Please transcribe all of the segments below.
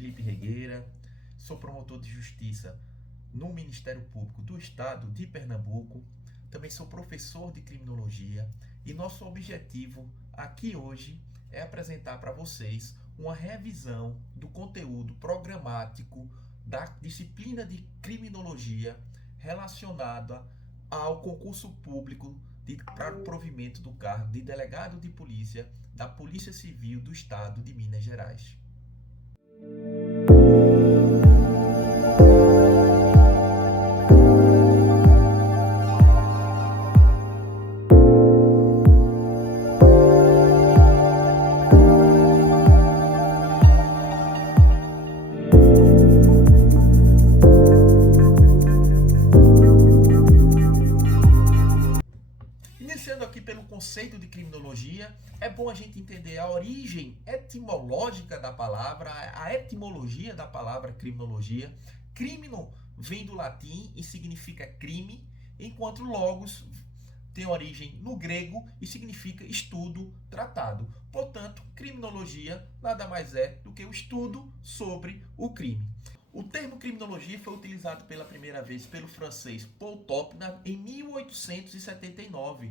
Felipe Regueira, sou promotor de justiça no Ministério Público do Estado de Pernambuco, também sou professor de criminologia e nosso objetivo aqui hoje é apresentar para vocês uma revisão do conteúdo programático da disciplina de criminologia relacionada ao concurso público para o provimento do cargo de delegado de polícia da Polícia Civil do Estado de Minas Gerais. Iniciando aqui pelo conceito de criminologia, é bom a gente entender a origem etimológica da palavra, a etimologia da palavra criminologia. Crimino vem do latim e significa crime, enquanto logos tem origem no grego e significa estudo, tratado. Portanto, criminologia nada mais é do que o estudo sobre o crime. O termo criminologia foi utilizado pela primeira vez pelo francês Paul Topner em 1879.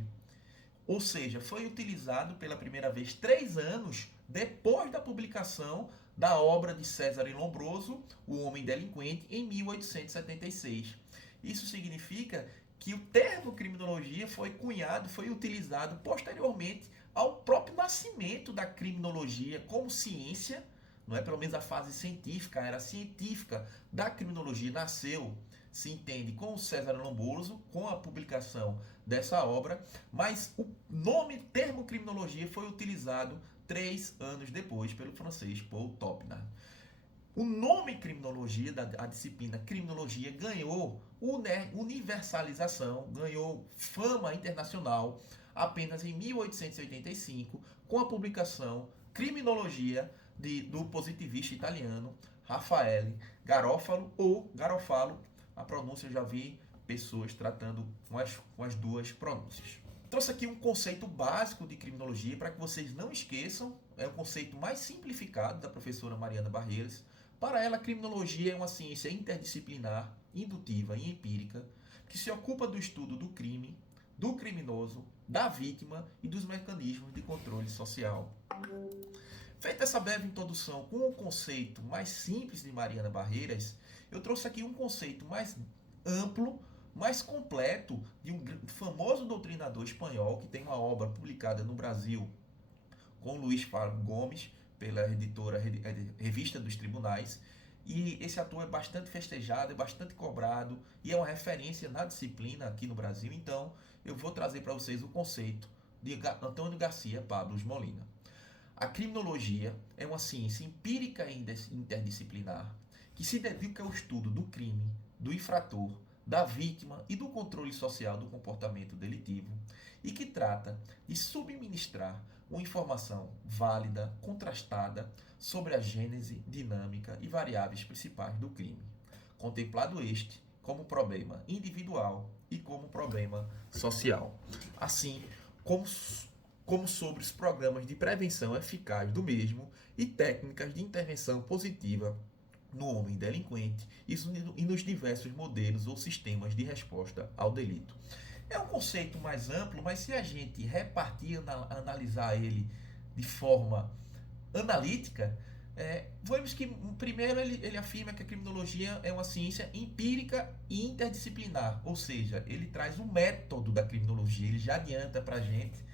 Ou seja, foi utilizado pela primeira vez 3 anos depois da publicação da obra de César Lombroso, O Homem Delinquente, em 1876. Isso significa que o termo criminologia foi cunhado, foi utilizado posteriormente ao próprio nascimento da criminologia como ciência. Não é pelo menos a fase científica, era científica da criminologia, nasceu, se entende, com o César Lombroso, com a publicação dessa obra, mas o nome termo criminologia foi utilizado 3 anos depois pelo francês Paul Topner. O nome criminologia, a disciplina criminologia, ganhou universalização, ganhou fama internacional apenas em 1885, com a publicação Criminologia do positivista italiano Raffaele Garofalo ou Garofalo. A pronúncia eu já vi pessoas tratando com as duas pronúncias. Trouxe aqui um conceito básico de criminologia para que vocês não esqueçam. É o conceito mais simplificado da professora Mariana Barreiras. Para ela, a criminologia é uma ciência interdisciplinar, indutiva e empírica que se ocupa do estudo do crime, do criminoso, da vítima e dos mecanismos de controle social. Feita essa breve introdução com o conceito mais simples de Mariana Barreiras, eu trouxe aqui um conceito mais amplo, mais completo de um famoso doutrinador espanhol que tem uma obra publicada no Brasil com Luiz Fábio Gomes, pela editora Revista dos Tribunais. E esse ator é bastante festejado, é bastante cobrado e é uma referência na disciplina aqui no Brasil. Então, eu vou trazer para vocês o conceito de Antônio Garcia Pablos Molina. A criminologia é uma ciência empírica e interdisciplinar que se dedica ao estudo do crime, do infrator, da vítima e do controle social do comportamento delitivo e que trata de subministrar uma informação válida, contrastada sobre a gênese, dinâmica e variáveis principais do crime, contemplado este como problema individual e como problema social, assim como sobre os programas de prevenção eficaz do mesmo e técnicas de intervenção positiva no homem delinquente e nos diversos modelos ou sistemas de resposta ao delito. É um conceito mais amplo, mas se a gente repartir, analisar ele de forma analítica, vemos que primeiro ele afirma que a criminologia é uma ciência empírica e interdisciplinar, ou seja, ele traz o método da criminologia, ele já adianta para a gente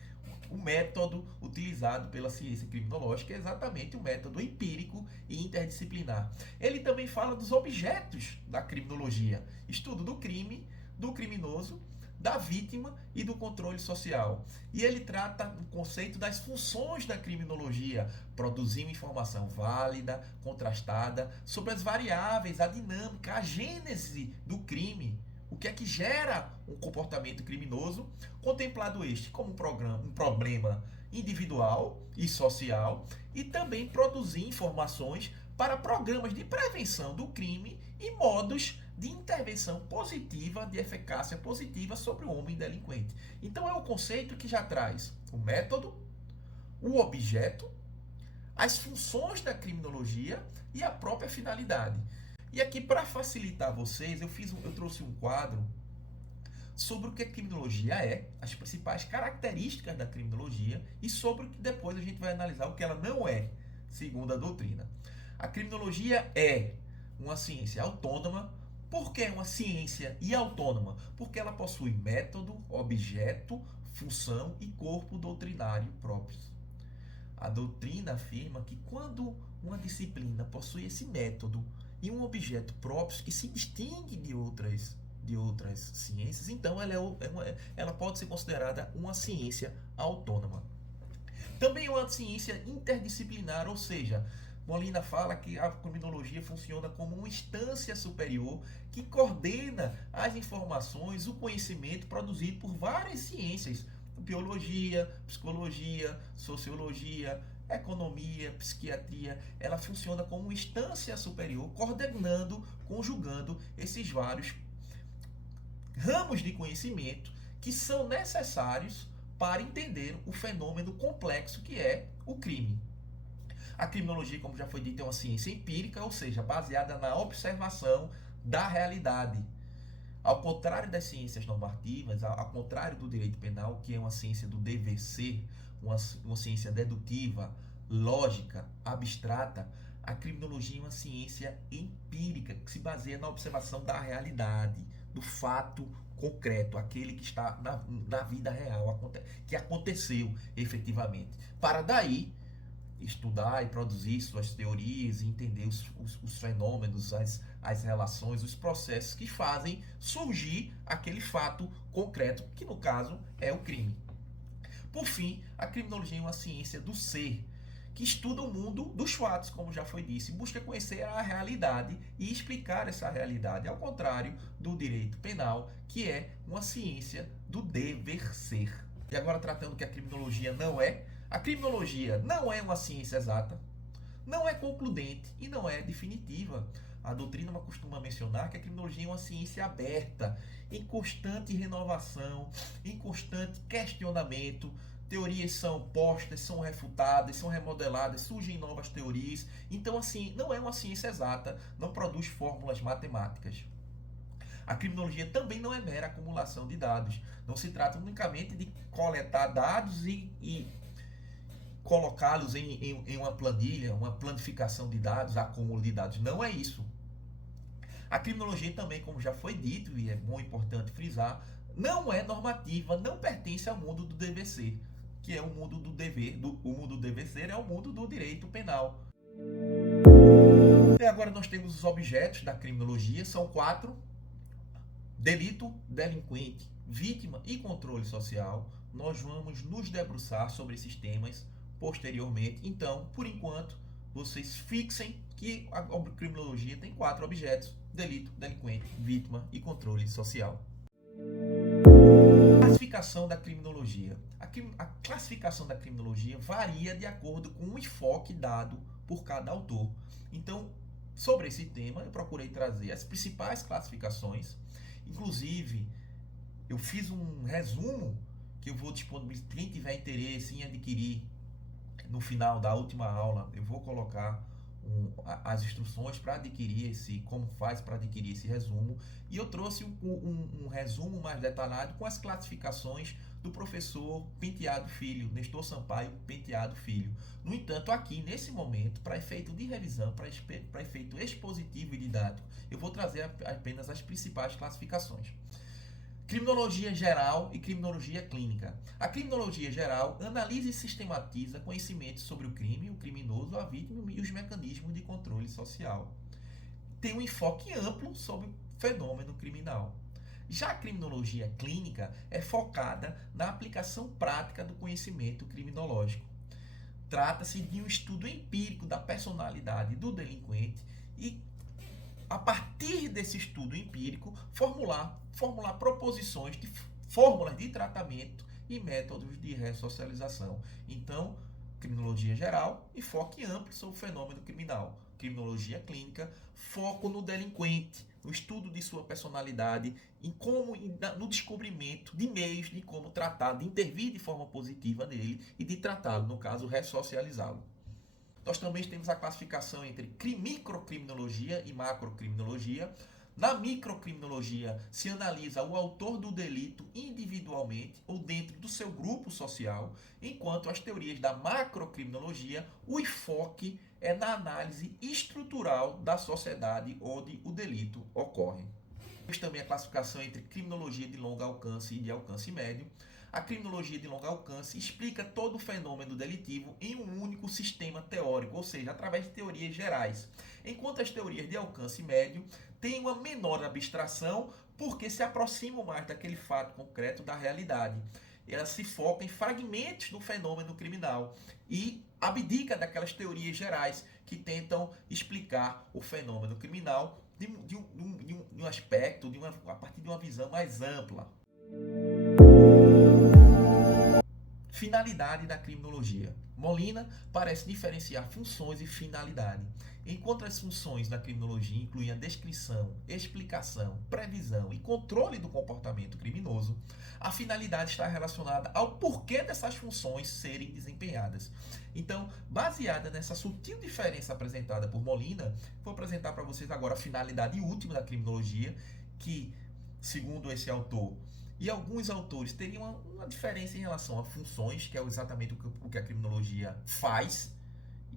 o método utilizado pela ciência criminológica é exatamente o método empírico e interdisciplinar. Ele também fala dos objetos da criminologia, estudo do crime, do criminoso, da vítima e do controle social. E ele trata o conceito das funções da criminologia, produzir uma informação válida, contrastada, sobre as variáveis, a dinâmica, a gênese do crime, o que é que gera um comportamento criminoso, contemplado este como um problema individual e social, e também produzir informações para programas de prevenção do crime e modos de intervenção positiva, de eficácia positiva sobre o homem delinquente. Então é um conceito que já traz o método, o objeto, as funções da criminologia e a própria finalidade. E aqui, para facilitar vocês, eu trouxe um quadro sobre o que a criminologia é, as principais características da criminologia e sobre o que depois a gente vai analisar o que ela não é, segundo a doutrina. A criminologia é uma ciência autônoma. Por que uma ciência e autônoma? Porque ela possui método, objeto, função e corpo doutrinário próprios. A doutrina afirma que quando uma disciplina possui esse método e um objeto próprios que se distingue de outras ciências, então ela pode ser considerada uma ciência autônoma. Também é uma ciência interdisciplinar, ou seja, Molina fala que a criminologia funciona como uma instância superior que coordena as informações, o conhecimento produzido por várias ciências, biologia, psicologia, sociologia, economia, psiquiatria. Ela funciona como uma instância superior, coordenando, conjugando esses vários ramos de conhecimento que são necessários para entender o fenômeno complexo que é o crime. A criminologia, como já foi dito, é uma ciência empírica, ou seja, baseada na observação da realidade. Ao contrário das ciências normativas, ao contrário do direito penal, que é uma ciência do dever ser, uma ciência dedutiva, lógica, abstrata, a criminologia é uma ciência empírica, que se baseia na observação da realidade, do fato concreto, aquele que está na vida real, que aconteceu efetivamente. Para daí estudar e produzir suas teorias e entender os fenômenos, as relações, os processos que fazem surgir aquele fato concreto, que no caso é o crime. Por fim, a criminologia é uma ciência do ser, que estuda o mundo dos fatos, como já foi dito, e busca conhecer a realidade e explicar essa realidade, ao contrário do direito penal, que é uma ciência do dever ser. E agora, tratando que a criminologia não é, a criminologia não é uma ciência exata, não é concludente e não é definitiva. A doutrina costuma mencionar que a criminologia é uma ciência aberta, em constante renovação, em constante questionamento. Teorias são postas, são refutadas, são remodeladas, surgem novas teorias. Então, assim, não é uma ciência exata, não produz fórmulas matemáticas. A criminologia também não é mera acumulação de dados. Não se trata unicamente de coletar dados e colocá-los em uma planilha, uma planificação de dados, acúmulo de dados. Não é isso. A criminologia também, como já foi dito, e é muito importante frisar, não é normativa, não pertence ao mundo do dever ser, que é o mundo do dever, o mundo do dever ser é o mundo do direito penal. E agora nós temos os objetos da criminologia, são 4: delito, delinquente, vítima e controle social. Nós vamos nos debruçar sobre esses temas posteriormente. Então, por enquanto, vocês fixem que a criminologia tem 4 objetos: delito, delinquente, vítima e controle social. Classificação da criminologia. A classificação da criminologia varia de acordo com o enfoque dado por cada autor. Então, sobre esse tema, eu procurei trazer as principais classificações. Inclusive, eu fiz um resumo que eu vou disponibilizar. Quem tiver interesse em adquirir, no final da última aula, eu vou colocar as instruções para adquirir como faz para adquirir esse resumo. E eu trouxe um resumo mais detalhado com as classificações do professor Penteado Filho, Nestor Sampaio Penteado Filho. No entanto, aqui, nesse momento, para efeito de revisão, para efeito expositivo e didático, eu vou trazer apenas as principais classificações. Criminologia geral e criminologia clínica. A criminologia geral analisa e sistematiza conhecimentos sobre o crime, o criminoso, a vítima e os mecanismos de controle social. Tem um enfoque amplo sobre o fenômeno criminal. Já a criminologia clínica é focada na aplicação prática do conhecimento criminológico. Trata-se de um estudo empírico da personalidade do delinquente e, a partir desse estudo empírico, formular proposições de fórmulas de tratamento e métodos de ressocialização. Então, criminologia geral, enfoque amplo sobre o fenômeno criminal. Criminologia clínica, foco no delinquente, no estudo de sua personalidade, no descobrimento de meios de como tratar, de intervir de forma positiva nele e de tratá-lo, no caso, ressocializá-lo. Nós também temos a classificação entre microcriminologia e macrocriminologia. Na microcriminologia, se analisa o autor do delito individualmente ou dentro do seu grupo social, enquanto as teorias da macrocriminologia, o enfoque é na análise estrutural da sociedade onde o delito ocorre. Temos também a classificação entre criminologia de longo alcance e de alcance médio. A criminologia de longo alcance explica todo o fenômeno delitivo em um único sistema teórico, ou seja, através de teorias gerais, enquanto as teorias de alcance médio têm uma menor abstração porque se aproximam mais daquele fato concreto da realidade. Ela se foca em fragmentos do fenômeno criminal e abdica daquelas teorias gerais que tentam explicar o fenômeno criminal de um aspecto, a partir de uma visão mais ampla. Finalidade da criminologia. Molina parece diferenciar funções e finalidade. Enquanto as funções da criminologia incluem a descrição, explicação, previsão e controle do comportamento criminoso, a finalidade está relacionada ao porquê dessas funções serem desempenhadas. Então, baseada nessa sutil diferença apresentada por Molina, vou apresentar para vocês agora a finalidade última da criminologia, que, segundo esse autor, e alguns autores teriam uma diferença em relação a funções, que é exatamente o que a criminologia faz,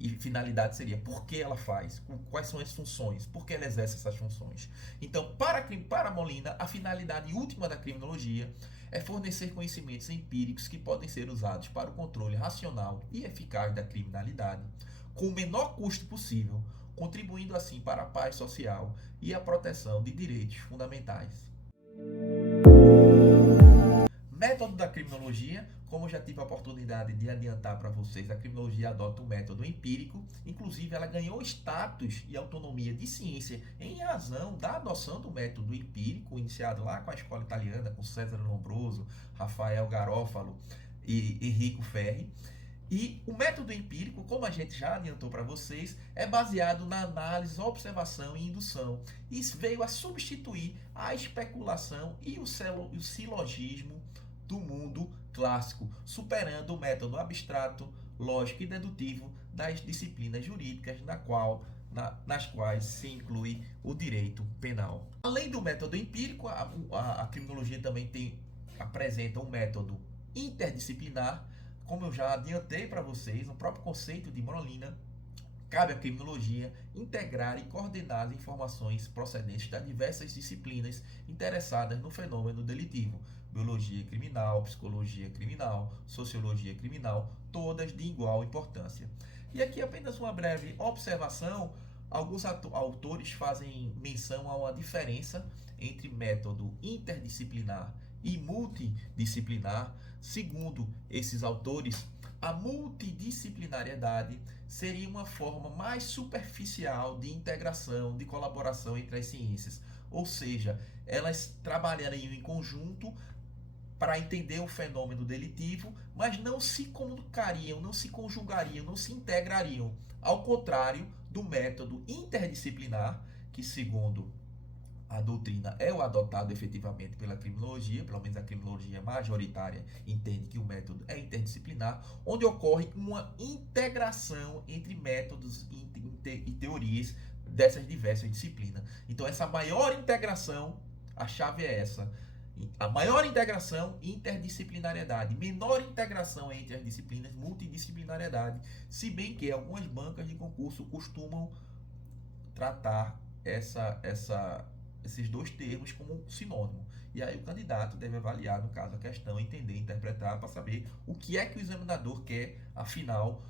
e finalidade seria por que ela faz, quais são as funções, por que ela exerce essas funções. Então, para Molina, a finalidade última da criminologia é fornecer conhecimentos empíricos que podem ser usados para o controle racional e eficaz da criminalidade, com o menor custo possível, contribuindo assim para a paz social e a proteção de direitos fundamentais. Método da criminologia, como eu já tive a oportunidade de adiantar para vocês, a criminologia adota um método empírico, inclusive ela ganhou status e autonomia de ciência em razão da adoção do método empírico, iniciado lá com a escola italiana, com César Lombroso, Rafael Garofalo e Enrico Ferri. E o método empírico, como a gente já adiantou para vocês, é baseado na análise, observação e indução. Isso veio a substituir a especulação e o silogismo do mundo clássico, superando o método abstrato, lógico e dedutivo das disciplinas jurídicas, nas quais se inclui o direito penal. Além do método empírico, a criminologia também apresenta um método interdisciplinar. Como eu já adiantei para vocês, no próprio conceito de Molina, cabe à criminologia integrar e coordenar as informações procedentes das diversas disciplinas interessadas no fenômeno delitivo, biologia criminal, psicologia criminal, sociologia criminal, todas de igual importância. E aqui apenas uma breve observação: alguns autores fazem menção a uma diferença entre método interdisciplinar e multidisciplinar. Segundo esses autores, a multidisciplinariedade seria uma forma mais superficial de integração, de colaboração entre as ciências, ou seja, elas trabalhariam em conjunto para entender o fenômeno delitivo, mas não se comunicariam, não se conjugariam, não se integrariam, ao contrário do método interdisciplinar, que segundo a doutrina é o adotado efetivamente pela criminologia, pelo menos a criminologia majoritária entende que o método é interdisciplinar, onde ocorre uma integração entre métodos e teorias dessas diversas disciplinas. Então, essa maior integração, a chave é essa: a maior integração, interdisciplinariedade; menor integração entre as disciplinas, multidisciplinariedade, se bem que algumas bancas de concurso costumam tratar esses dois termos como um sinônimo. E aí o candidato deve avaliar, no caso, a questão, entender, interpretar, para saber o que é que o examinador quer, afinal,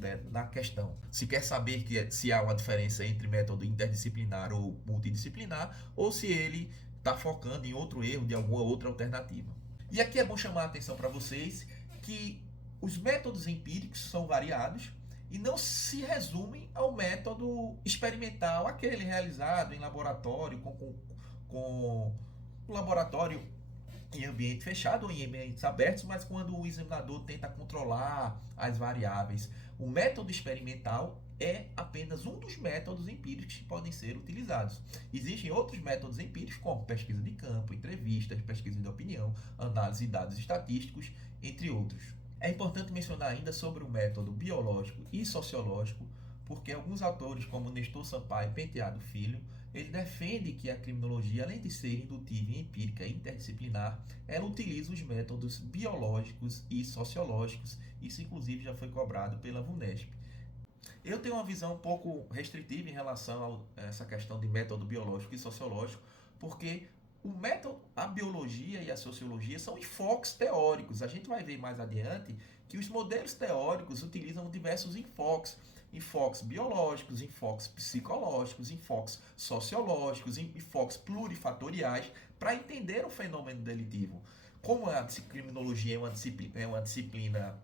né, na questão. Se quer saber se há uma diferença entre método interdisciplinar ou multidisciplinar, ou se ele está focando em outro erro de alguma outra alternativa. E aqui é bom chamar a atenção para vocês que os métodos empíricos são variados e não se resumem ao método experimental, aquele realizado em laboratório, com laboratório em ambiente fechado ou em ambientes abertos, mas quando o examinador tenta controlar as variáveis. O método experimental é apenas um dos métodos empíricos que podem ser utilizados. Existem outros métodos empíricos, como pesquisa de campo, entrevistas, pesquisa de opinião, análise de dados estatísticos, entre outros. É importante mencionar ainda sobre o método biológico e sociológico, porque alguns autores, como Nestor Sampaio Penteado Filho, ele defende que a criminologia, além de ser indutiva e empírica e interdisciplinar, ela utiliza os métodos biológicos e sociológicos. Isso, inclusive, já foi cobrado pela VUNESP. Eu tenho uma visão um pouco restritiva em relação a essa questão de método biológico e sociológico, porque o método, a biologia e a sociologia são enfoques teóricos. A gente vai ver mais adiante que os modelos teóricos utilizam diversos enfoques. Enfoques biológicos, enfoques psicológicos, enfoques sociológicos, enfoques plurifatoriais para entender o fenômeno delitivo. Como a criminologia é uma disciplina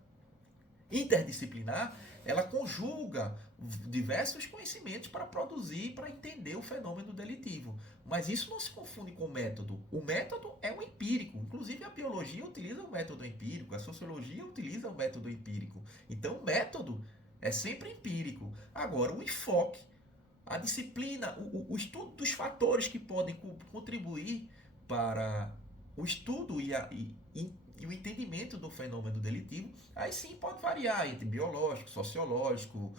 interdisciplinar, ela conjuga diversos conhecimentos para produzir, para entender o fenômeno delitivo. Mas isso não se confunde com o método. O método é o empírico. Inclusive a biologia utiliza o método empírico, a sociologia utiliza o método empírico. Então o método é sempre empírico. Agora, o enfoque, a disciplina, o estudo dos fatores que podem contribuir para o estudo e o entendimento do fenômeno delitivo, aí sim pode variar entre biológico, sociológico,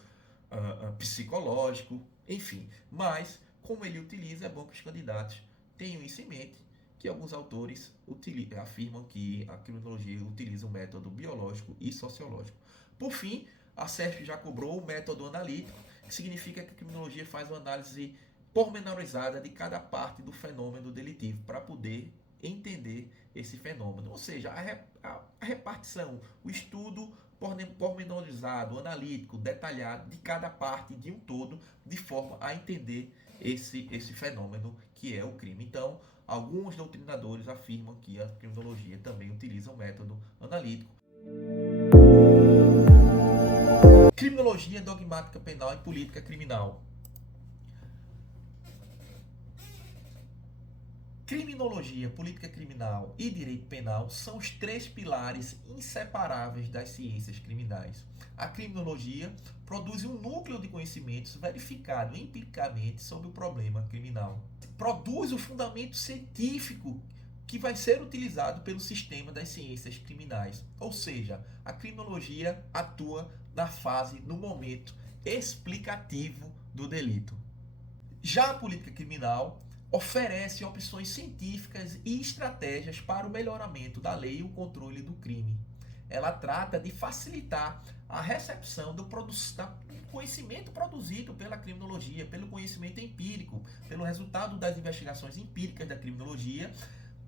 psicológico, enfim. Mas, como ele utiliza, é bom que os candidatos tenham isso em mente, que alguns autores afirmam que a criminologia utiliza o método biológico e sociológico. Por fim, a SESP já cobrou o método analítico, que significa que a criminologia faz uma análise pormenorizada de cada parte do fenômeno delitivo para poder entender esse fenômeno. Ou seja, a repartição, o estudo pormenorizado, analítico, detalhado de cada parte de um todo, de forma a entender esse fenômeno que é o crime. Então, alguns doutrinadores afirmam que a criminologia também utiliza o método analítico. Criminologia, dogmática penal e política criminal. Criminologia, política criminal e direito penal são os três pilares inseparáveis das ciências criminais. A criminologia produz um núcleo de conhecimentos verificado empiricamente sobre o problema criminal. Produz o fundamento científico que vai ser utilizado pelo sistema das ciências criminais. Ou seja, a criminologia atua no momento explicativo do delito. Já a política criminal oferece opções científicas e estratégias para o melhoramento da lei e o controle do crime. Ela trata de facilitar a recepção do conhecimento produzido pela criminologia, pelo conhecimento empírico, pelo resultado das investigações empíricas da criminologia,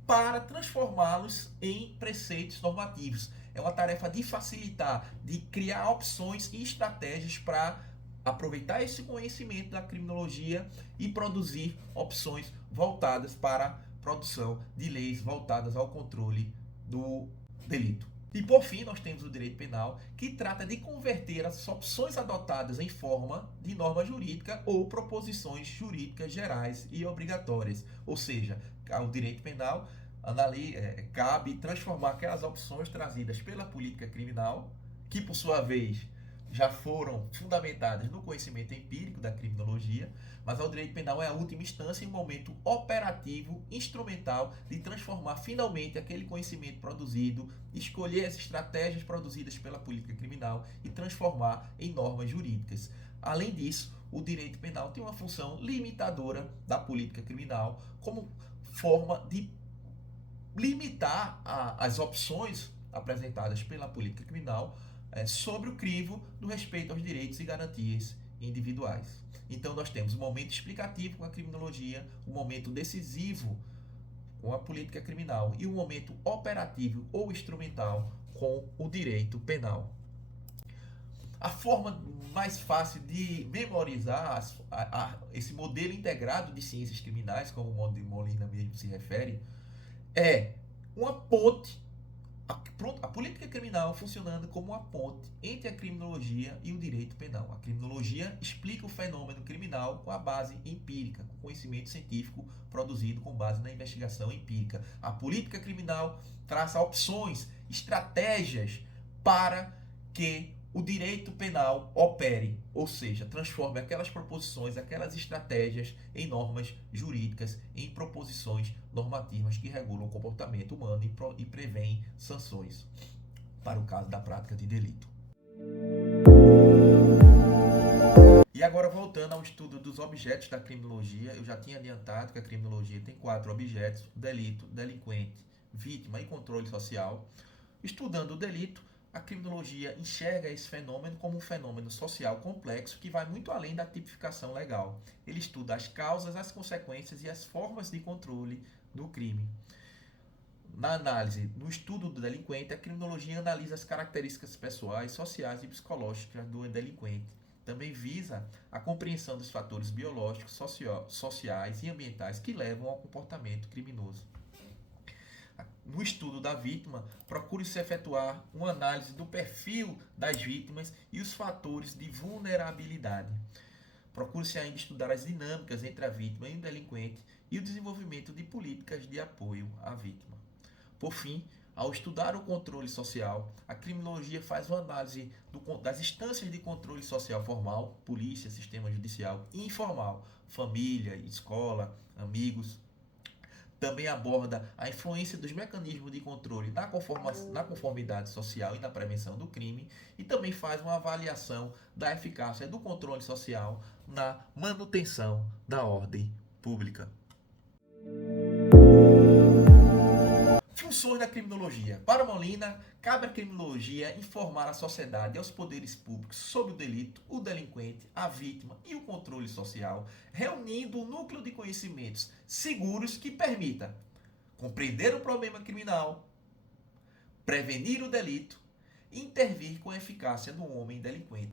para transformá-los em preceitos normativos. É uma tarefa de facilitar, de criar opções e estratégias para aproveitar esse conhecimento da criminologia e produzir opções voltadas para a produção de leis voltadas ao controle do delito. E por fim, nós temos o direito penal, que trata de converter as opções adotadas em forma de norma jurídica ou proposições jurídicas gerais e obrigatórias. Ou seja, o direito penal cabe transformar aquelas opções trazidas pela política criminal, que por sua vez já foram fundamentadas no conhecimento empírico da criminologia, mas o direito penal é a última instância e um momento operativo, instrumental, de transformar finalmente aquele conhecimento produzido, escolher as estratégias produzidas pela política criminal e transformar em normas jurídicas. Além disso, o direito penal tem uma função limitadora da política criminal, como forma de limitar as opções apresentadas pela política criminal sobre o crivo do respeito aos direitos e garantias individuais. Então nós temos o momento explicativo com a criminologia, o momento decisivo com a política criminal e o momento operativo ou instrumental com o direito penal. A forma mais fácil de memorizar esse modelo integrado de ciências criminais, como o Molina mesmo se refere, é uma ponte. A política criminal funcionando como uma ponte entre a criminologia e o direito penal. A criminologia explica o fenômeno criminal com a base empírica, com conhecimento científico produzido com base na investigação empírica. A política criminal traça opções, estratégias para que o direito penal opere, ou seja, transforme aquelas proposições, aquelas estratégias em normas jurídicas, em proposições normativas que regulam o comportamento humano e prevêem sanções. para o caso da prática de delito. E agora, voltando ao estudo dos objetos da criminologia, eu já tinha adiantado que a criminologia tem 4 objetos: delito, delinquente, vítima e controle social. Estudando o delito, a criminologia enxerga esse fenômeno como um fenômeno social complexo que vai muito além da tipificação legal. Ele estuda as causas, as consequências e as formas de controle do crime. Na análise, no estudo do delinquente, a criminologia analisa as características pessoais, sociais e psicológicas do delinquente. Também visa a compreensão dos fatores biológicos, sociais e ambientais que levam ao comportamento criminoso. No estudo da vítima, procura-se efetuar uma análise do perfil das vítimas e os fatores de vulnerabilidade. Procura-se ainda estudar as dinâmicas entre a vítima e o delinquente e o desenvolvimento de políticas de apoio à vítima. Por fim, ao estudar o controle social, a criminologia faz uma análise das instâncias de controle social formal, polícia, sistema judicial, e informal, família, escola, amigos. Também aborda a influência dos mecanismos de controle na conformidade social e na prevenção do crime, e também faz uma avaliação da eficácia do controle social na manutenção da ordem pública. Funções da criminologia. Para Molina, cabe à criminologia informar a sociedade e aos poderes públicos sobre o delito, o delinquente, a vítima e o controle social, reunindo um núcleo de conhecimentos seguros que permita compreender o problema criminal, prevenir o delito e intervir com eficácia no homem delinquente.